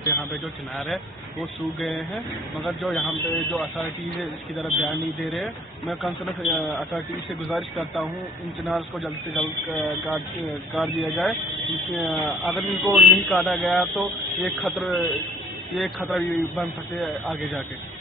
यहाँ पे जो चिनार है वो सूख गए हैं, मगर जो यहाँ पे जो अथॉरिटीज़ है इसकी तरफ ध्यान नहीं दे रहे हैं। मैं कंसर्न अथॉरिटीज़ से गुजारिश करता हूँ इन चिनार्स को जल्द से जल्द काट दिया जाए। अगर इनको नहीं काटा गया तो ये खतरा भी बन सकते आगे जाके।